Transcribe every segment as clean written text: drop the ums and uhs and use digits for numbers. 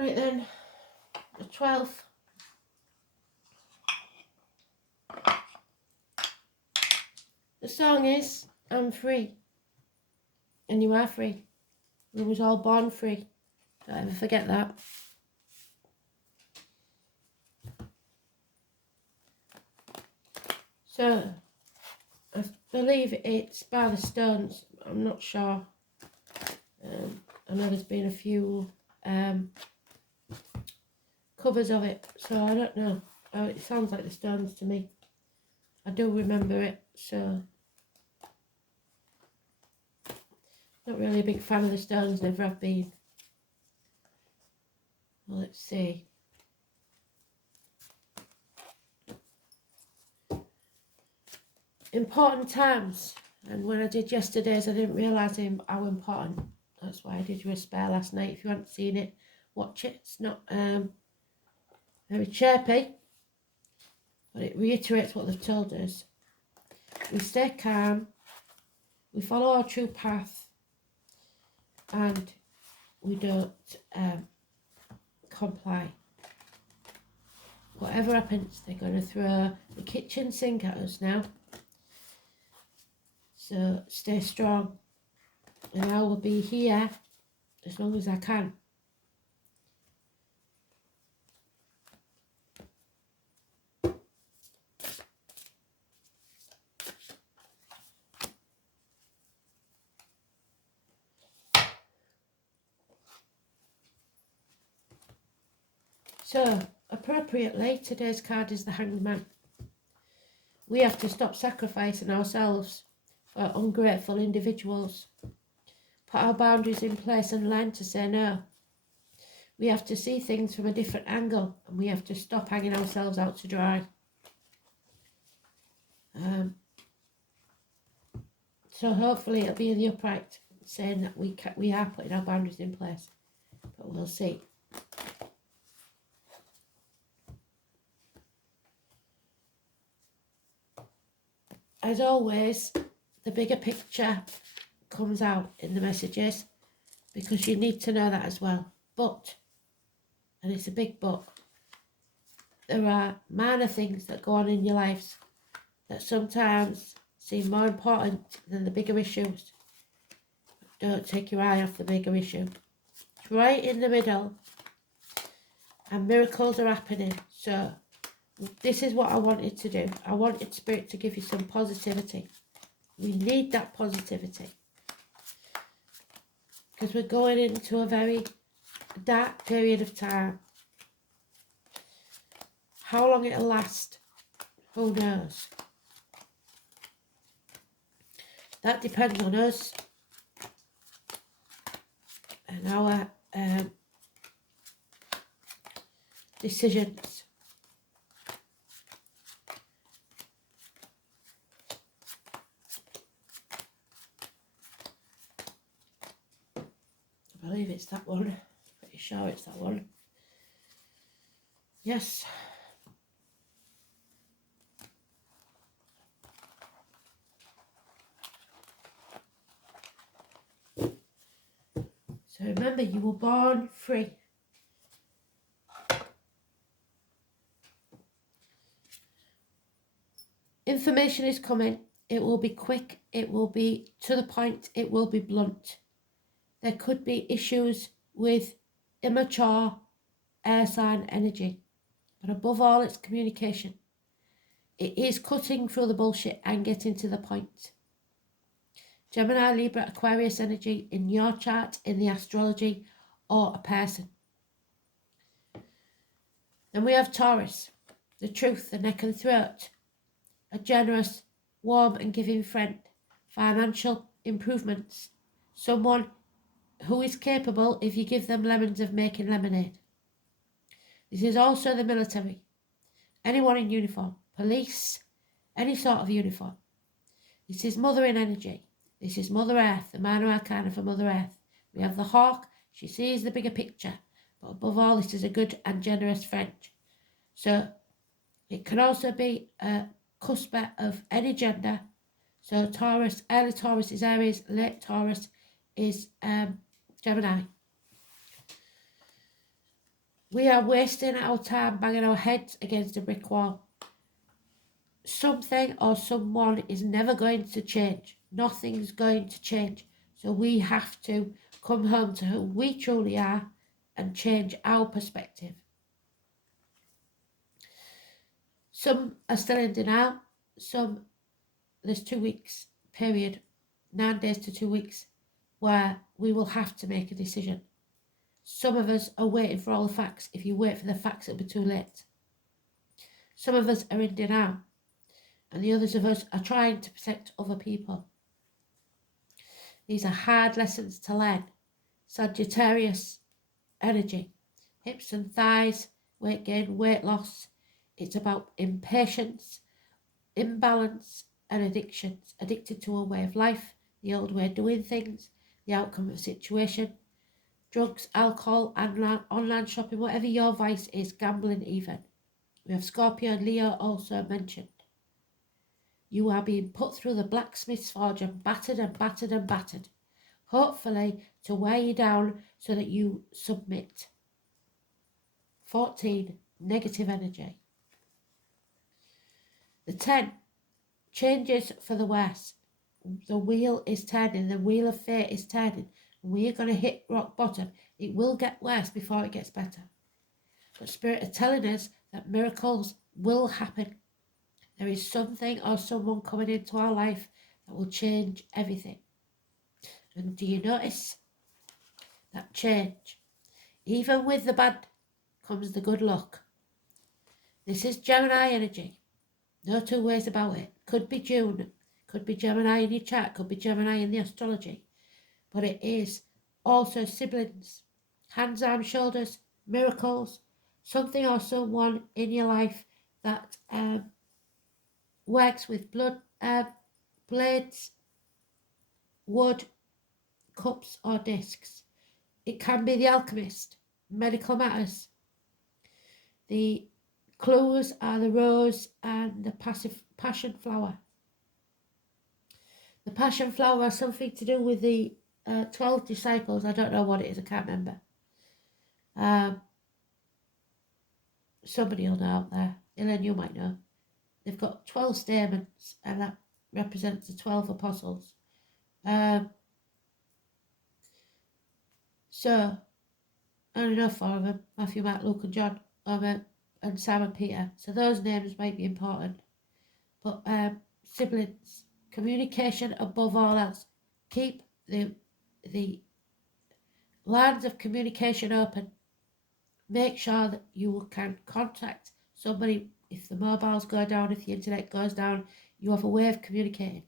Right then, the 12th. The song is I'm free. And you are free. We was all born free. Don't ever forget that. So, I believe it's by the Stones. I'm not sure. I know there's been a few covers of it, so I don't know. It sounds like the Stones to me. I do remember it, so not really a big fan of the Stones, never have been. Well, let's see. Important times, and when I did yesterday's I didn't realise how important. That's why I did you a spare last night. If you haven't seen it, watch it. It's not very chirpy, but it reiterates what they've told us. We stay calm, we follow our true path, and we don't comply. Whatever happens, they're going to throw the kitchen sink at us now. So stay strong, and I will be here as long as I can. So, appropriately, today's card is the Hanged Man. We have to stop sacrificing ourselves for ungrateful individuals. Put our boundaries in place and learn to say no. We have to see things from a different angle, and we have to stop hanging ourselves out to dry. So hopefully it'll be in the upright, saying that we are putting our boundaries in place, but we'll see. As always, the bigger picture comes out in the messages, because you need to know that as well. But, and it's a big but, there are minor things that go on in your lives that sometimes seem more important than the bigger issues. Don't take your eye off the bigger issue. It's right in the middle, and miracles are happening. So this is what I wanted to do. I wanted Spirit to give you some positivity. We need that positivity, because we're going into a very dark period of time. How long it'll last, who knows? That depends on us and our decisions. I believe it's that one. Pretty sure it's that one. Yes. So remember, you were born free. Information is coming. It will be quick. It will be to the point. It will be blunt. There could be issues with immature air sign energy. But above all, it's communication. It is cutting through the bullshit and getting to the point. Gemini, Libra, Aquarius energy in your chart, in the astrology, or a person. Then we have Taurus, the truth, the neck and throat, a generous, warm and giving friend, financial improvements, someone who is capable, if you give them lemons, of making lemonade. This is also the military, anyone in uniform, police, any sort of uniform. This is mothering energy. This is Mother Earth, the minor arcana for Mother Earth. We have the hawk. She sees the bigger picture. But above all, this is a good and generous friend. So it can also be a cusp of any gender. So Taurus, early Taurus is Aries, late Taurus is Gemini. We are wasting our time banging our heads against a brick wall. Something or someone is never going to change. Nothing's going to change. So we have to come home to who we truly are and change our perspective. Some are still in denial. There's 2 weeks period, 9 days to 2 weeks, where we will have to make a decision. Some of us are waiting for all the facts. If you wait for the facts, it'll be too late. Some of us are in denial, and the others of us are trying to protect other people. These are hard lessons to learn. Sagittarius energy, hips and thighs, weight gain, weight loss. It's about impatience, imbalance, and addictions. Addicted to a way of life, the old way of doing things, the outcome of a situation, drugs, alcohol, online shopping, whatever your vice is, gambling even. We have Scorpio and Leo also mentioned. You are being put through the blacksmith's forge and battered and battered and battered, hopefully to wear you down so that you submit. 14, negative energy. The 10, changes for the worse. The wheel is turning, the wheel of fate is turning. We are going to hit rock bottom. It will get worse before it gets better. But Spirit is telling us that miracles will happen. There is something or someone coming into our life that will change everything. And do you notice that change? Even with the bad comes the good luck. This is Gemini energy. No two ways about it. Could be June, could be Gemini in your chart, could be Gemini in the astrology. But it is also siblings, hands, arms, shoulders, miracles, something or someone in your life that works with blood, blades, wood, cups or discs. It can be the alchemist, medical matters. The clues are the rose and the passion flower. The passion flower has something to do with the 12 disciples. I don't know what it is, I can't remember. Somebody will know out there. Ellen, you might know. They've got 12 stamens, and that represents the 12 apostles. So, I don't know 4 of them: Matthew, Mark, Luke, and John, and Simon Peter. So those names might be important. But siblings, communication above all else. Keep the lines of communication open. Make sure that you can contact somebody if the mobiles go down, if the internet goes down. You have a way of communicating.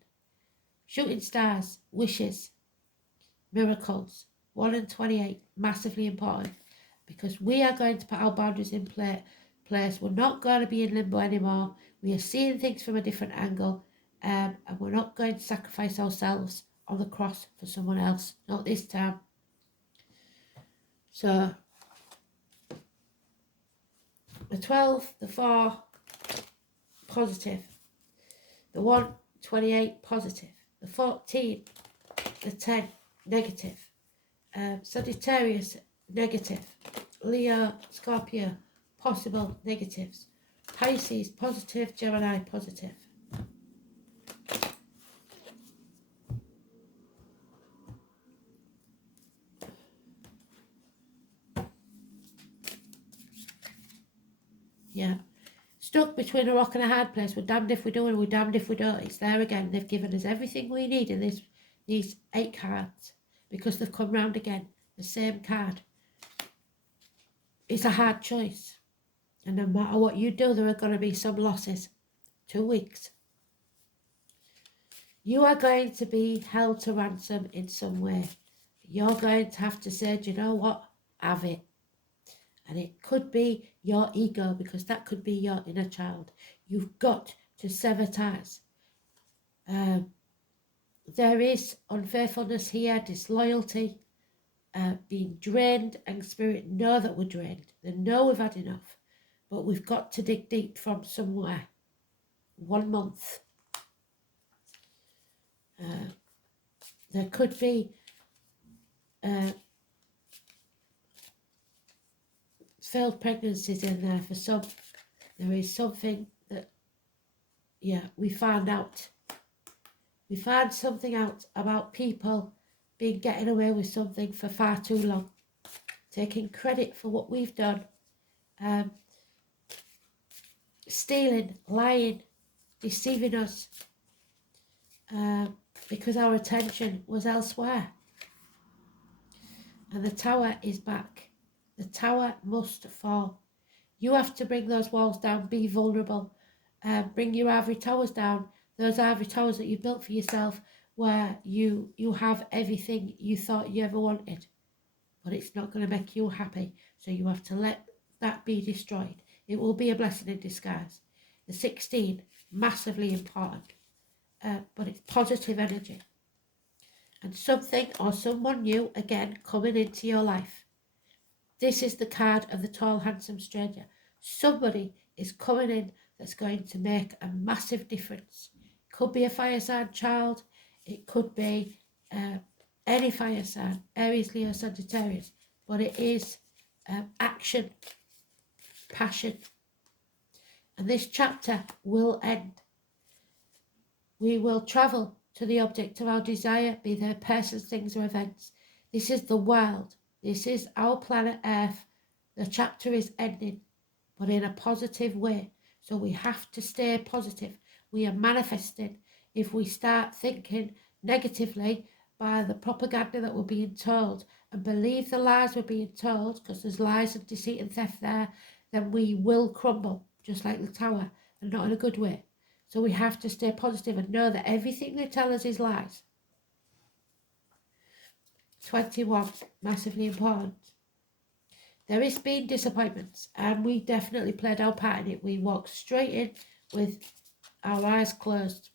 Shooting stars, wishes, miracles. 1 in 28, massively important, because we are going to put our boundaries in place. We're not going to be in limbo anymore. We are seeing things from a different angle, and we're not going to sacrifice ourselves on the cross for someone else. Not this time. So, the 12, the 4, positive. The 1, 28, positive. The 14, the 10, negative. Sagittarius, negative. Leo, Scorpio, possible negatives. Pisces, positive. Gemini, positive. Yeah. Stuck between a rock and a hard place. We're damned if we do and we're damned if we don't. It's there again. They've given us everything we need in these 8 cards, because they've come round again. The same card. It's a hard choice. And no matter what you do, there are going to be some losses. 2 weeks. You are going to be held to ransom in some way. You're going to have to say, do you know what? Have it. And it could be your ego, because that could be your inner child. You've got to sever ties. There is unfaithfulness here, disloyalty, being drained, and spirit know that we're drained. They know we've had enough. But we've got to dig deep from somewhere. 1 month. There could be failed pregnancies in there for some. There is something that, yeah, we find out. We find something out about people being getting away with something for far too long, taking credit for what we've done, stealing, lying, deceiving us, because our attention was elsewhere. And the tower is back. The tower must fall. You have to bring those walls down, be vulnerable, bring your ivory towers down, those ivory towers that you built for yourself, where you have everything you thought you ever wanted, but it's not going to make you happy. So you have to let that be destroyed. It will be a blessing in disguise. The 16, massively important, but it's positive energy. And something or someone new, again, coming into your life. This is the card of the tall, handsome stranger. Somebody is coming in that's going to make a massive difference. It could be a fire sign child. It could be any fire sign, Aries, Leo, Sagittarius. But it is action, passion. And this chapter will end. We will travel to the object of our desire, be they persons, things or events. This is the world. This is our planet Earth. The chapter is ending, but in a positive way. So we have to stay positive. We are manifesting. If we start thinking negatively by the propaganda that we're being told and believe the lies we're being told, because there's lies and deceit and theft there, then we will crumble, just like the tower, and not in a good way. So we have to stay positive and know that everything they tell us is lies. 21, massively important. There has been disappointments, and we definitely played our part in it. We walked straight in with our eyes closed.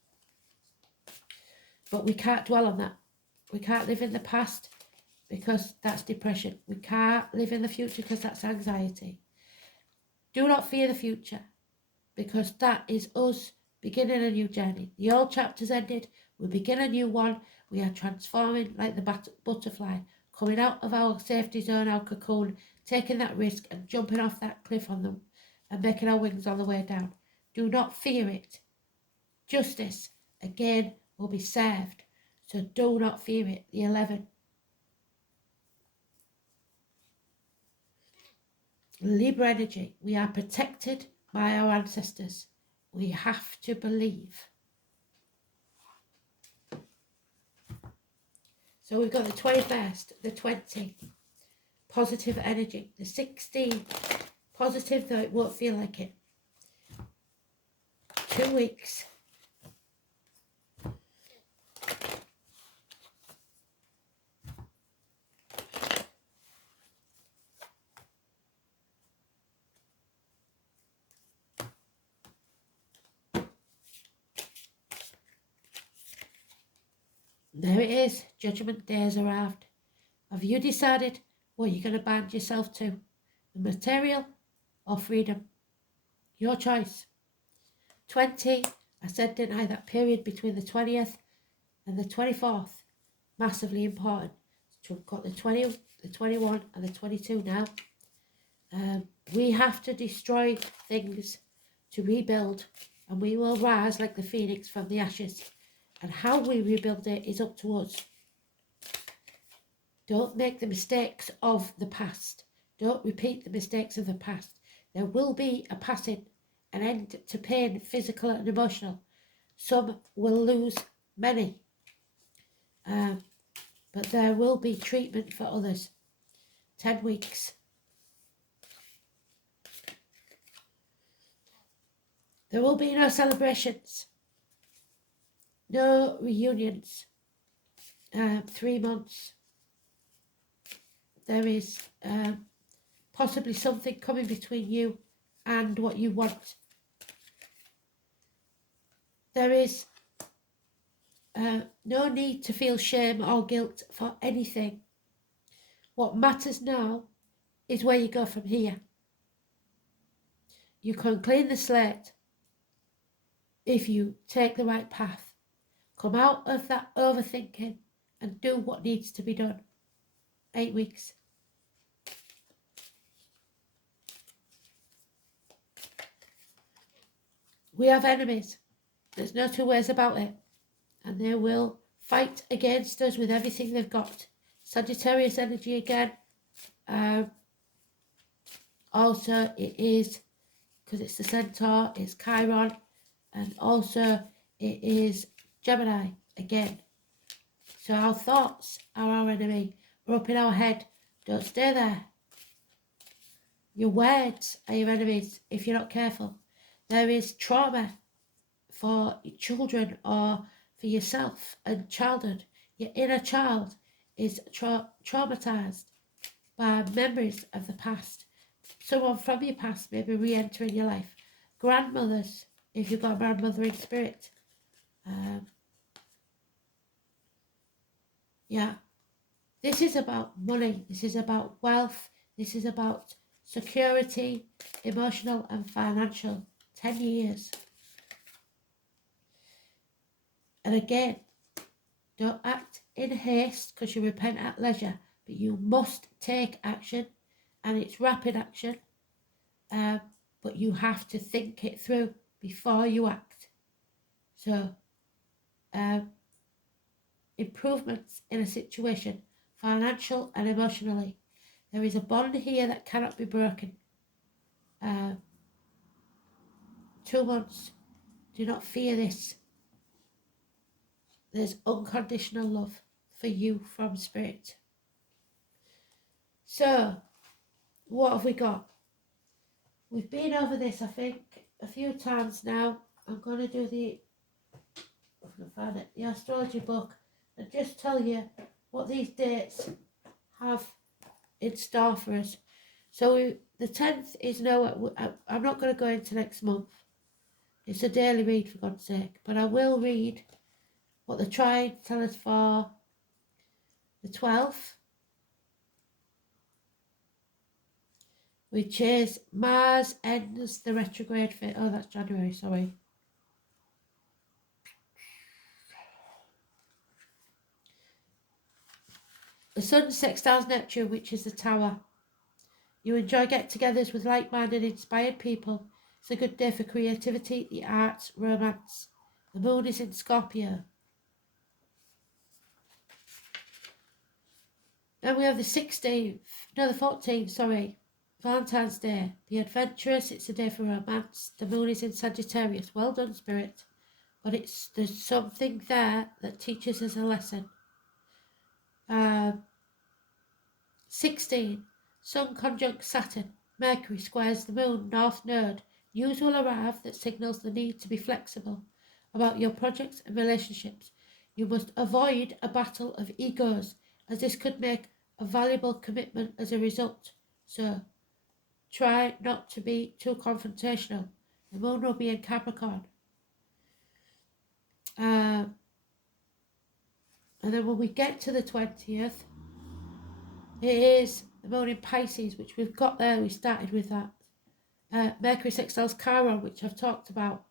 But we can't dwell on that. We can't live in the past because that's depression. We can't live in the future because that's anxiety. Do not fear the future, because that is us beginning a new journey. The old chapter's ended. We begin a new one. We are transforming like the butterfly, coming out of our safety zone, our cocoon, taking that risk and jumping off that cliff on them and making our wings on the way down. Do not fear it. Justice, again, will be served. So do not fear it. The 11. Libra energy. We are protected by our ancestors. We have to believe. So we've got the 21st, the 20, positive energy. The 16, positive though it won't feel like it. 2 weeks. There it is. Judgment Day has arrived. Have you decided what you're going to bind yourself to? The material or freedom? Your choice. 20, I said, didn't I, that period between the 20th and the 24th, massively important. So we've got the 20, the 21 and the 22 now. We have to destroy things to rebuild, and we will rise like the phoenix from the ashes. And how we rebuild it is up to us. Don't make the mistakes of the past. Don't repeat the mistakes of the past. There will be a passing, an end to pain, physical and emotional. Some will lose many. But there will be treatment for others. 10 weeks. There will be no celebrations. No reunions. 3 months. There is possibly something coming between you and what you want. There is no need to feel shame or guilt for anything. What matters now is where you go from here. You can clean the slate if you take the right path. Come out of that overthinking and do what needs to be done. 8 weeks. We have enemies. There's no two ways about it. And they will fight against us with everything they've got. Sagittarius energy again. Also, it is, because it's the Centaur, it's Chiron. And also, it is Gemini again. So our thoughts are our enemy. We're up in our head. Don't stay there. Your words are your enemies if you're not careful. There is trauma for children or for yourself and childhood. Your inner child is traumatized by memories of the past. Someone from your past may be re-entering your life. Grandmothers, if you've got a grandmother in spirit. Yeah. This is about money. This is about wealth. This is about security, emotional and financial. 10 years. And again, don't act in haste because you repent at leisure, but you must take action, and it's rapid action, but you have to think it through before you act. So, improvements in a situation, financial and emotionally. There is a bond here that cannot be broken. 2 months. Do not fear this. There's unconditional love for you from Spirit. So, what have we got? We've been over this, I think, a few times now. I'm going to do the astrology book and just tell you what these dates have in store for us. So the 10th is no, I'm not going to go into next month. It's a daily read, for God's sake. But I will read what they're trying to tell us for the 12th, which is Mars ends the retrograde phase. Oh, that's January, sorry. The Sun sextiles Neptune, which is the Tower. You enjoy get-togethers with like-minded, inspired people. It's a good day for creativity, the arts, romance. The Moon is in Scorpio. Then we have the 14th, sorry. Valentine's Day. The Adventurous, it's a day for romance. The Moon is in Sagittarius. Well done, Spirit. But there's something there that teaches us a lesson. 16. Sun conjunct Saturn. Mercury squares the Moon, North Node. News will arrive that signals the need to be flexible about your projects and relationships. You must avoid a battle of egos, as this could make a valuable commitment as a result. So, try not to be too confrontational. The Moon will be in Capricorn. And then when we get to the 20th, it is the Moon in Pisces, which we've got there. We started with that. Mercury sextiles Chiron, which I've talked about.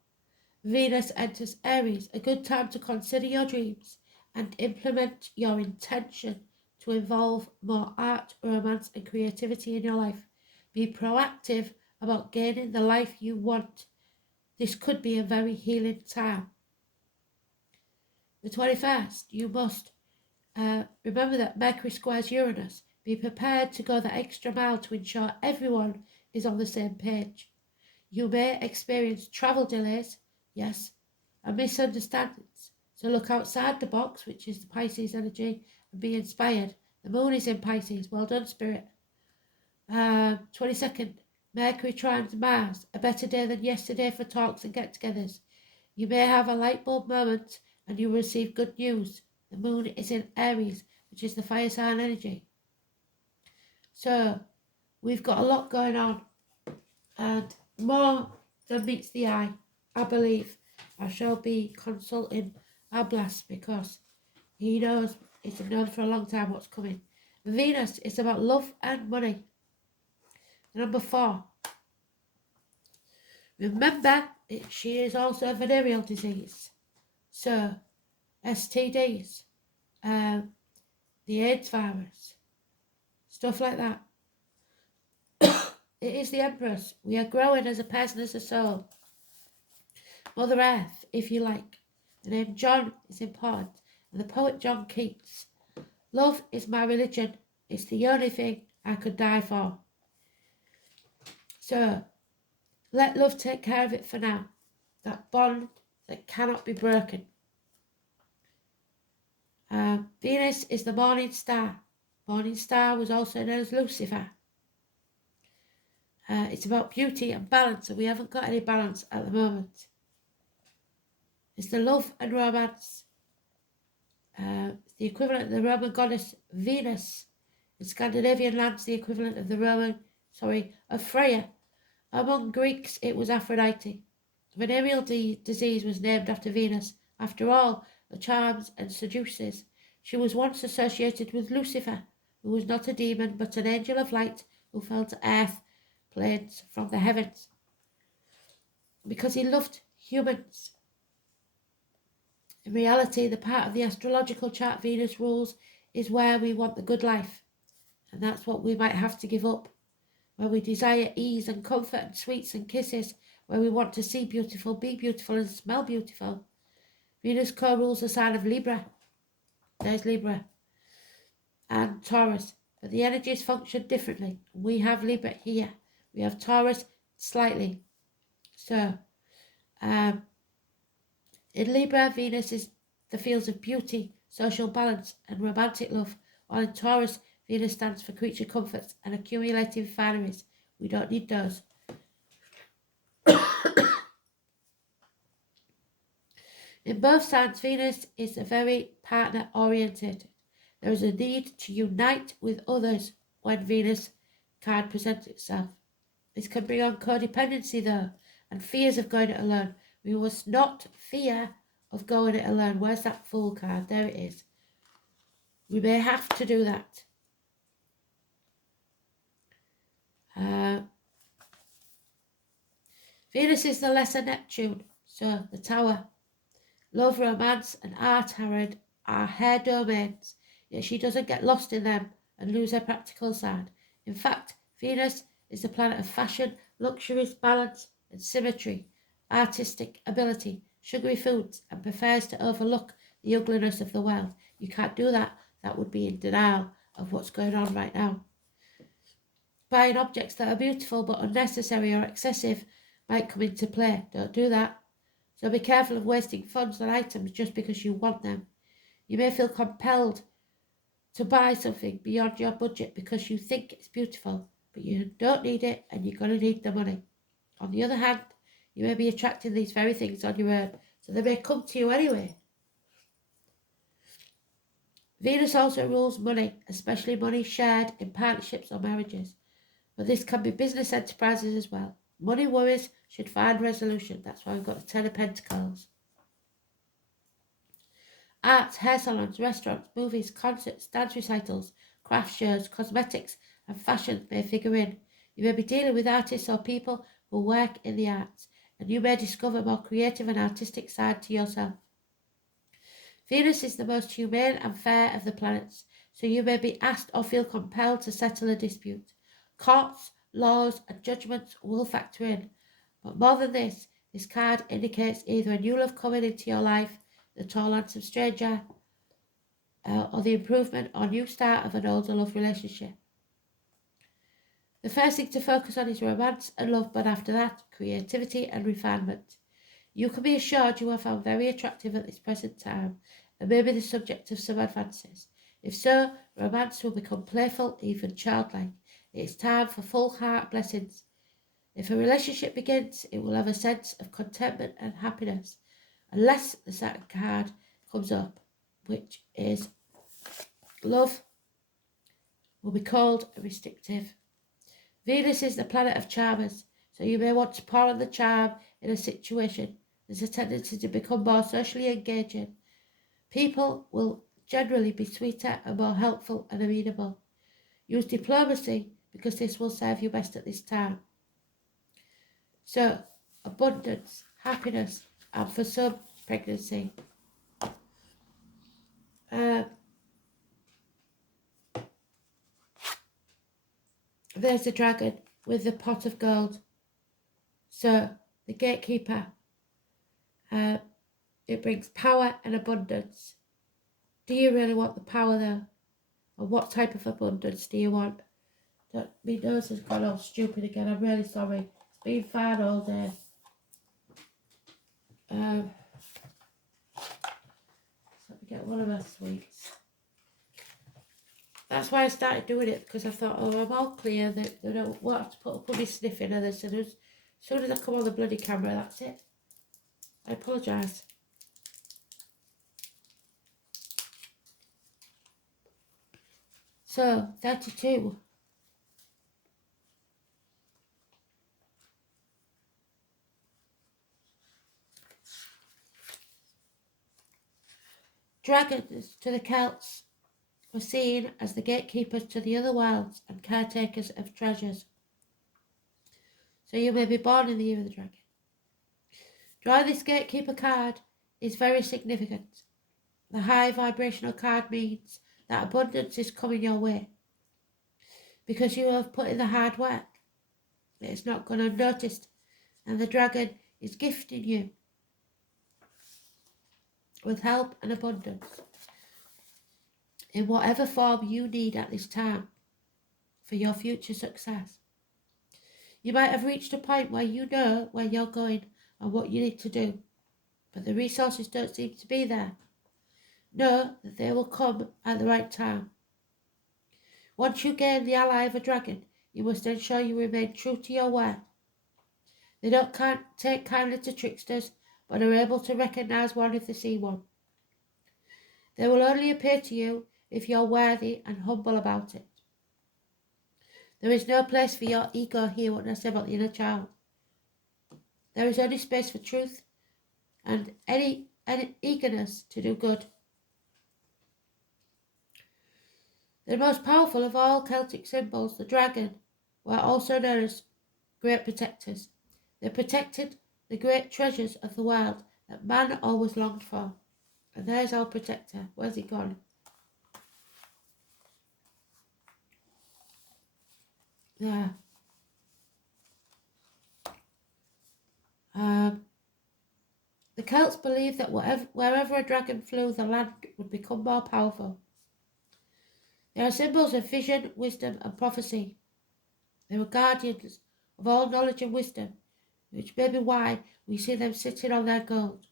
Venus enters Aries, a good time to consider your dreams and implement your intention to involve more art, romance and creativity in your life. Be proactive about gaining the life you want. This could be a very healing time. The 21st, you must remember that Mercury squares Uranus. Be prepared to go the extra mile to ensure everyone is on the same page. You may experience travel delays, yes, and misunderstandings. So look outside the box, which is the Pisces energy, and be inspired. The Moon is in Pisces. Well done, Spirit. 22nd, Mercury trines Mars. A better day than yesterday for talks and get-togethers. You may have a light bulb moment and you will receive good news. The Moon is in Aries, which is the fire sign energy. So, we've got a lot going on, and more than meets the eye, I believe. I shall be consulting Ablas because he knows, he's known for a long time what's coming. Venus is about love and money. Number 4. Remember, she is also a venereal disease. So, STDs, the AIDS virus, stuff like that. It is the Empress. We are growing as a person, as a soul. Mother Earth, if you like. The name John is important, and the poet John Keats. Love is my religion. It's the only thing I could die for. So, let love take care of it for now. That bond that cannot be broken. Venus is the morning star. Morning star was also known as Lucifer. It's about beauty and balance, and we haven't got any balance at the moment. It's the love and romance. It's the equivalent of the Roman goddess Venus. In Scandinavian lands, the equivalent of of Freya. Among Greeks, it was Aphrodite. Venereal disease was named after Venus. After all, the charms and seduces. She was once associated with Lucifer, who was not a demon but an angel of light who fell to earth planes from the heavens because he loved humans. In reality, the part of the astrological chart Venus rules is where we want the good life, and that's what we might have to give up, where we desire ease and comfort and sweets and kisses, where we want to see beautiful, be beautiful and smell beautiful. Venus co-rules the sign of Libra. There's Libra. And Taurus. But the energies function differently. We have Libra here. We have Taurus slightly. So, in Libra, Venus is the fields of beauty, social balance and romantic love, while in Taurus, Venus stands for creature comforts and accumulating fineries. We don't need those. In both signs, Venus is very partner-oriented. There is a need to unite with others when Venus card presents itself. This can bring on codependency, though, and fears of going it alone. We must not fear of going it alone. Where's that Fool card? There it is. We may have to do that. Venus is the lesser Neptune, so the Tower. Love, romance, and art are her domains, yet she doesn't get lost in them and lose her practical side. In fact, Venus is the planet of fashion, luxuries, balance, and symmetry, artistic ability, sugary foods, and prefers to overlook the ugliness of the world. You can't do that. That would be in denial of what's going on right now. Buying objects that are beautiful but unnecessary or excessive might come into play. Don't do that. So be careful of wasting funds on items just because you want them. You may feel compelled to buy something beyond your budget because you think it's beautiful, but you don't need it and you're going to need the money. On the other hand, you may be attracting these very things on your own, so they may come to you anyway. Venus also rules money, especially money shared in partnerships or marriages. But this can be business enterprises as well. Money worries should find resolution. That's why we've got the Ten of Pentacles. Arts, hair salons, restaurants, movies, concerts, dance recitals, craft shows, cosmetics and fashion may figure in. You may be dealing with artists or people who work in the arts, and you may discover a more creative and artistic side to yourself. Venus is the most humane and fair of the planets, so you may be asked or feel compelled to settle a dispute. Courts, laws and judgments will factor in, but more than this card indicates either a new love coming into your life, the tall handsome stranger, or the improvement or new start of an older love relationship. The first thing to focus on is romance and love, but after that, creativity and refinement. You can be assured you are found very attractive at this present time and may be the subject of some advances. If so, romance will become playful, even childlike. It is time for full heart blessings. If a relationship begins, it will have a sense of contentment and happiness, unless the Saturn card comes up, which is love will be cold and restrictive. Venus is the planet of charmers, so you may want to pour on the charm in a situation. There's a tendency to become more socially engaging. People will generally be sweeter and more helpful and amenable. Use diplomacy because this will serve you best at this time. So, abundance, happiness, and for some, pregnancy. There's the dragon with the pot of gold. So, the gatekeeper. It brings power and abundance. Do you really want the power there? Or what type of abundance do you want? My nose has gone all stupid again. I'm really sorry. It's been fine all day. Let me get one of my sweets. That's why I started doing it, because I thought, oh, I'm all clear that they don't want to put a bloody sniff in this. And as soon as I come on the bloody camera, that's it. I apologise. So, 32. Dragons to the Celts were seen as the gatekeepers to the other worlds and caretakers of treasures. So you may be born in the year of the dragon. Drawing this gatekeeper card is very significant. The high vibrational card means that abundance is coming your way, because you have put in the hard work. It's not gone unnoticed, and the dragon is gifting you with help and abundance in whatever form you need at this time for your future success. You might have reached a point where you know where you're going and what you need to do, but the resources don't seem to be there. Know that they will come at the right time. Once you gain the ally of a dragon, you must ensure you remain true to your word. They can't take kindly to tricksters, but are able to recognize one if they see one. They will only appear to you if you're worthy and humble about it. There is no place for your ego here, what I say about the inner child. There is only space for truth and any eagerness to do good. The most powerful of all Celtic symbols, the dragon, were also known as great protectors. They protected the great treasures of the world that man always longed for. And there's our protector. Where's he gone? There. The Celts believed that wherever a dragon flew, the land would become more powerful. They are symbols of vision, wisdom, and prophecy. They were guardians of all knowledge and wisdom, which may be why we see them sitting on their gold.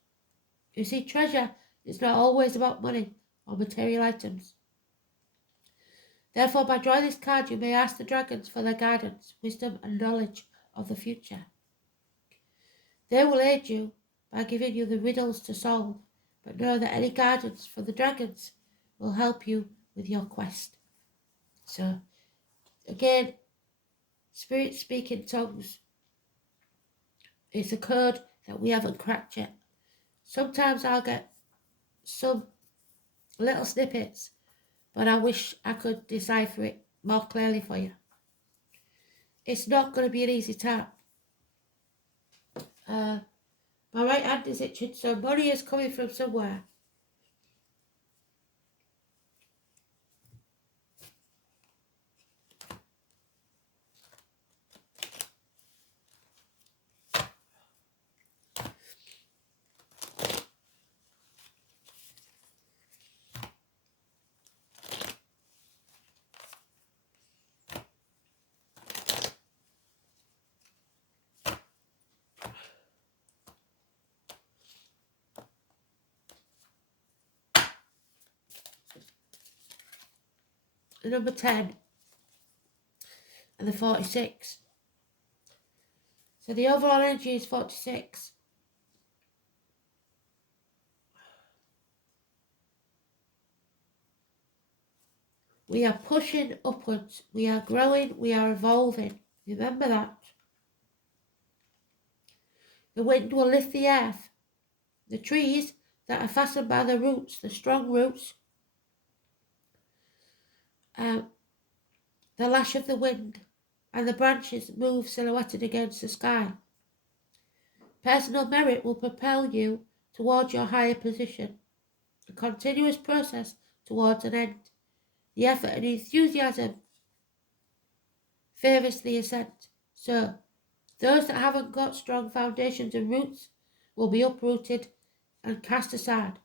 You see, treasure is not always about money or material items. Therefore, by drawing this card, you may ask the dragons for their guidance, wisdom, and knowledge of the future. They will aid you by giving you the riddles to solve, but know that any guidance from the dragons will help you with your quest. So, again, spirit speaking tongues. It's a code that we haven't cracked yet. Sometimes I'll get some little snippets, but I wish I could decipher it more clearly for you. It's not going to be an easy time. My right hand is itching, so money is coming from somewhere. The number 10 and the 46. So the overall energy is 46. We are pushing upwards. We are growing. We are evolving. Remember that. The wind will lift the earth. The trees that are fastened by the roots, the strong roots, the lash of the wind, and the branches move silhouetted against the sky. Personal merit will propel you towards your higher position, a continuous process towards an end. The effort and enthusiasm favours the ascent. So, those that haven't got strong foundations and roots will be uprooted and cast aside.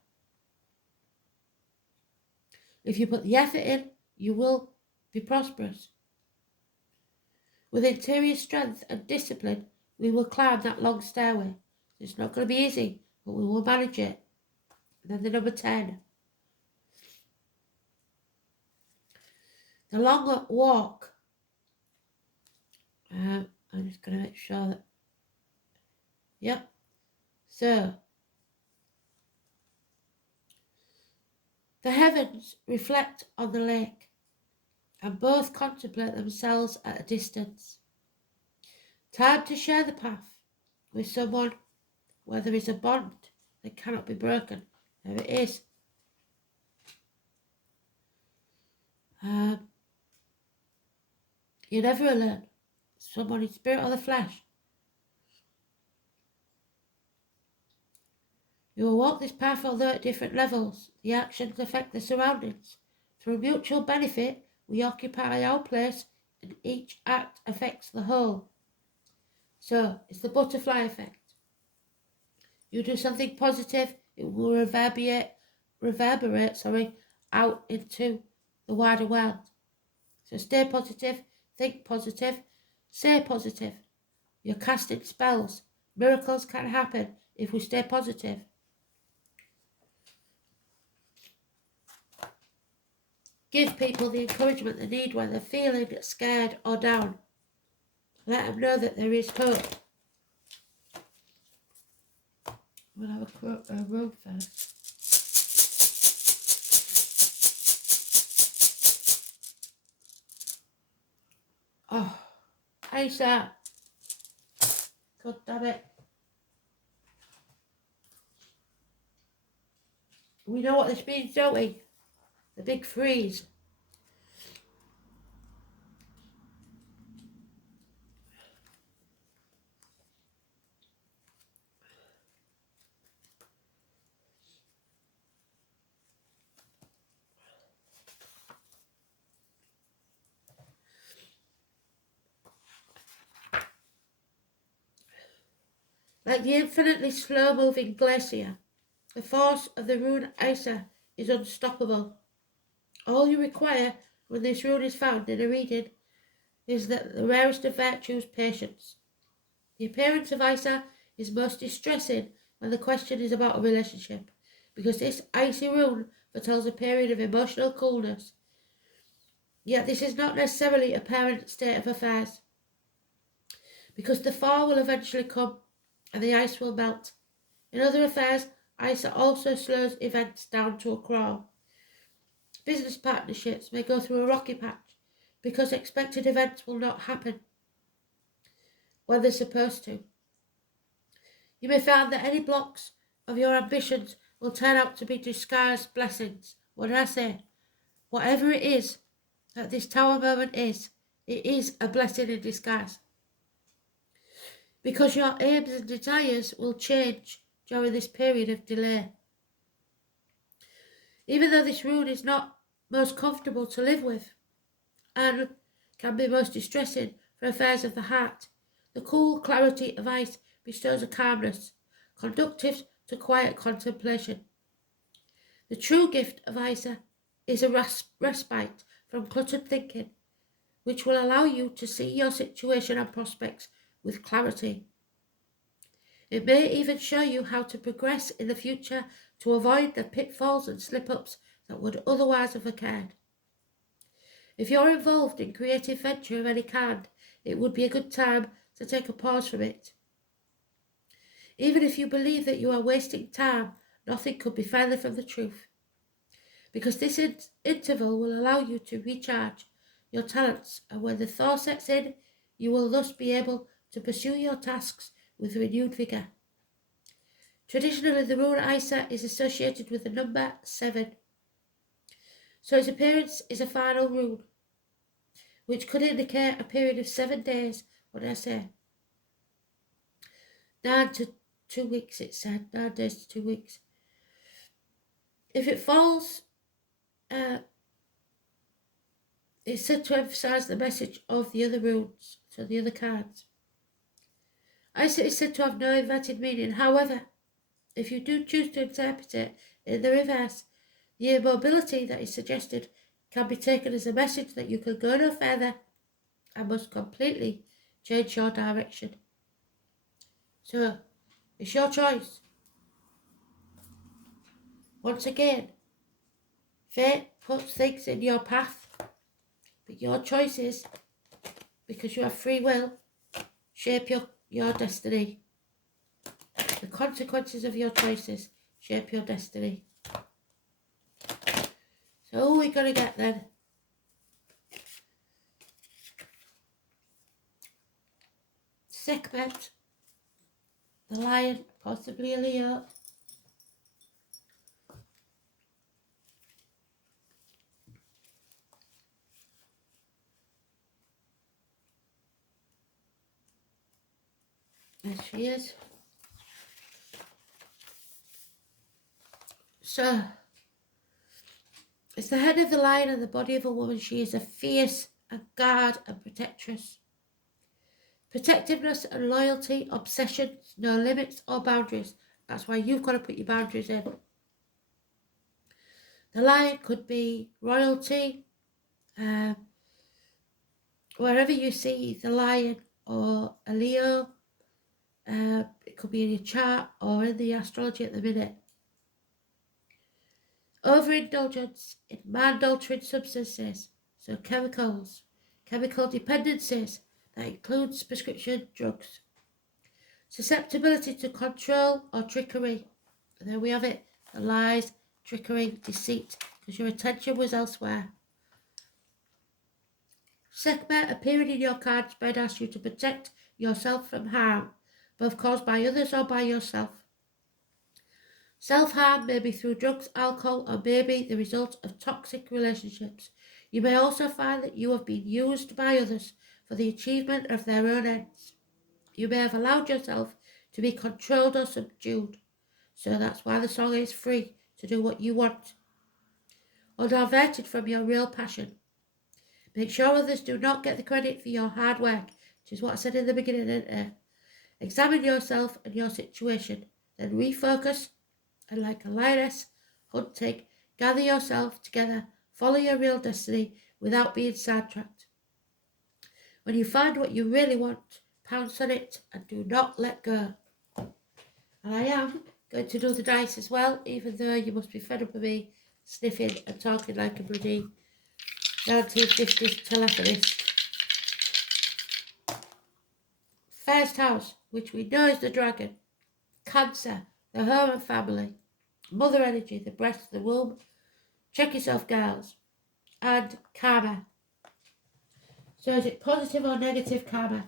If you put the effort in, you will be prosperous. With interior strength and discipline, we will climb that long stairway. It's not going to be easy, but we will manage it. And then the number 10. The longer walk. I'm just going to make sure that. Yep. So, the heavens reflect on the lake, and both contemplate themselves at a distance. Time to share the path with someone where there is a bond that cannot be broken. There it is. You're never alone. Someone in spirit or the flesh. You will walk this path, although at different levels. The actions affect the surroundings. Through mutual benefit, we occupy our place, and each act affects the whole. So, it's the butterfly effect. You do something positive, it will reverberate out into the wider world. So stay positive, think positive, say positive. You're casting spells. Miracles can happen if we stay positive. Give people the encouragement they need when they're feeling scared or down. Let them know that there is hope. We'll have a room first. Oh, Asa. God damn it. We know what this means, don't we? The big freeze. Like the infinitely slow-moving glacier, the force of the rune Isa is unstoppable. All you require when this rune is found in a reading is that the rarest of virtues, patience. The appearance of Isa is most distressing when the question is about a relationship, because this icy rune foretells a period of emotional coolness. Yet this is not necessarily a permanent state of affairs, because the thaw will eventually come and the ice will melt. In other affairs, Isa also slows events down to a crawl. Business partnerships may go through a rocky patch because expected events will not happen when they're supposed to. You may find that any blocks of your ambitions will turn out to be disguised blessings. What did I say? Whatever it is that this tower moment is, it is a blessing in disguise. Because your aims and desires will change during this period of delay. Even though this rune is not most comfortable to live with and can be most distressing for affairs of the heart, the cool clarity of ice bestows a calmness, conducive to quiet contemplation. The true gift of Isa is a respite from cluttered thinking, which will allow you to see your situation and prospects with clarity. It may even show you how to progress in the future to avoid the pitfalls and slip-ups that would otherwise have occurred. If you're involved in creative venture of any kind, it would be a good time to take a pause from it. Even if you believe that you are wasting time, nothing could be further from the truth. Because this interval will allow you to recharge your talents, and when the thaw sets in, you will thus be able to pursue your tasks with renewed vigour. Traditionally, the rune Isa is associated with the number 7. So its appearance is a final rune, which could indicate a period of 7 days. What did I say? 9 to 2 weeks, it said. 9 days to 2 weeks. If it falls, it's said to emphasise the message of the other runes, so the other cards. Isa is said to have no inverted meaning. However, if you do choose to interpret it in the reverse, the immobility that is suggested can be taken as a message that you can go no further and must completely change your direction. So, it's your choice. Once again, fate puts things in your path, but your choices, because you have free will, shape your destiny. The consequences of your choices shape your destiny. So who are we going to get then? Sekhmet, the Lion, possibly a Leo. There she is. So, it's the head of the lion and the body of a woman. She is a fierce, a guard and protectress. Protectiveness and loyalty, obsessions, no limits or boundaries. That's why you've got to put your boundaries in. The lion could be royalty. Wherever you see the lion or a Leo, it could be in your chart or in the astrology at the minute. Overindulgence in mind-altering substances, so chemicals, chemical dependencies, that includes prescription drugs. Susceptibility to control or trickery. And there we have it, the lies, trickery, deceit, because your attention was elsewhere. Sekhmet appearing in your cards may ask you to protect yourself from harm, both caused by others or by yourself. Self-harm may be through drugs, alcohol, or maybe the result of toxic relationships. You may also find that you have been used by others for the achievement of their own ends. You may have allowed yourself to be controlled or subdued. So that's why the song is free to do what you want. Or diverted from your real passion. Make sure others do not get the credit for your hard work, which is what I said in the beginning. Examine yourself and your situation, then refocus, and like a lioness hunting, gather yourself together, follow your real destiny without being sidetracked. When you find what you really want, pounce on it and do not let go. And I am going to do the dice as well, even though you must be fed up with me sniffing and talking like a bloody 1950s telephonist. First house, which we know is the dragon. Cancer, the home and family. Mother energy, the breast, the womb. Check yourself, girls. And karma. So is it positive or negative karma?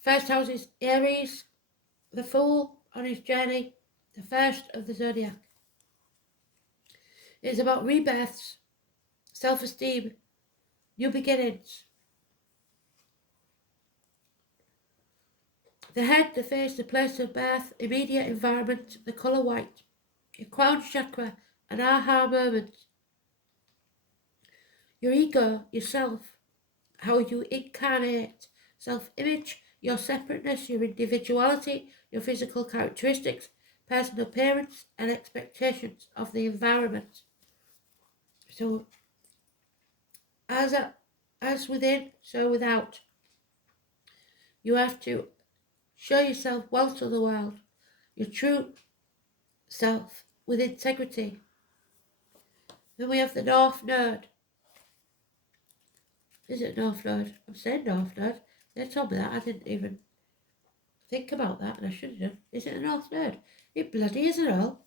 First house is Aries, the Fool on his journey, the first of the zodiac. It is about rebirths, self-esteem, new beginnings. The head, the face, the place of birth, immediate environment, the colour white, your crown chakra, an aha moment. Your ego, yourself, how you incarnate, self-image, your separateness, your individuality, your physical characteristics, personal appearance and expectations of the environment. So, as within, so without. You have to show yourself well to the world, your true self with integrity. Then we have the North Node. Is it North Node? I'm saying North Node. They told me that. I didn't even think about that, and I should have done. Is it the North Node? It bloody is at all.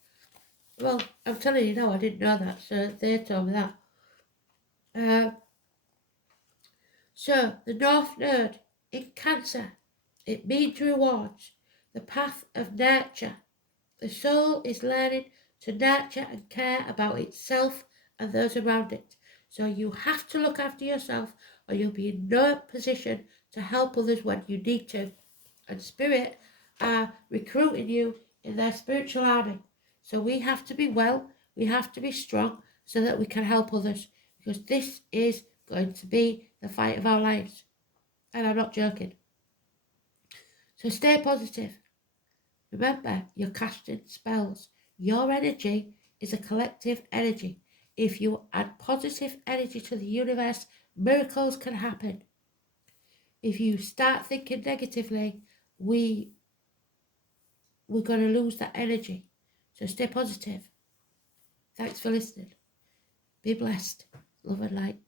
Well, I'm telling you now, I didn't know that, so they told me that. So, the North Node in Cancer, it means rewards, the path of nurture. The soul is learning to nurture and care about itself and those around it. So you have to look after yourself or you'll be in no position to help others when you need to. And Spirit are recruiting you in their spiritual army. So we have to be well, we have to be strong, so that we can help others, because this is going to be the fight of our lives. And I'm not joking. So stay positive. Remember, you're casting spells. Your energy is a collective energy. If you add positive energy to the universe, miracles can happen. If you start thinking negatively, we're going to lose that energy. So stay positive. Thanks for listening. Be blessed. Love and light.